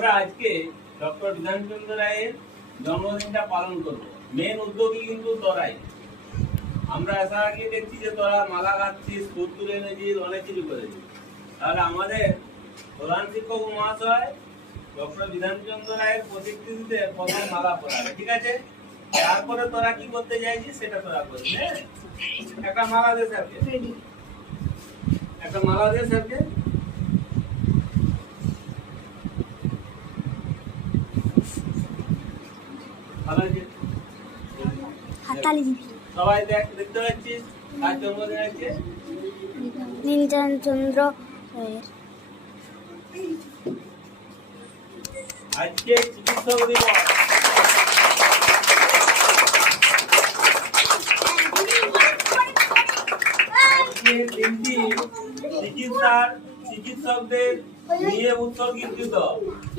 আমরা আজকে ডক্টর বিধানচন্দ্র রায়ের জন্মদিনটা পালন করব। মেন উদ্যোগী কিন্তু তোরাই। আমরা আশা আগে দেখছি যে তোরা মালা গাচ্ছিস, ফুল তুলে এনেছিস, অনেক কিছু করেছিস। তাহলে আমাদের প্রধান শিক্ষক মহাশয় ডক্টর বিধানচন্দ্র রায়ের প্রতিকৃতিতে প্রথম মালা পরাবে, ঠিক আছে? তারপরে তোরা কি করতে চাইছিস সেটা তোরা করবি। একটা মালা দে স্যারকে, একটা মালা দে স্যারকে। সবাই দেখতে পাচ্ছিস তার জন্মদিন আছে বিধানচন্দ্র রায়ের। আজকে চিকিৎসক দিবস। আজকের দিনটি চিকিৎসকদের নিয়ে উৎসর্গীকৃত।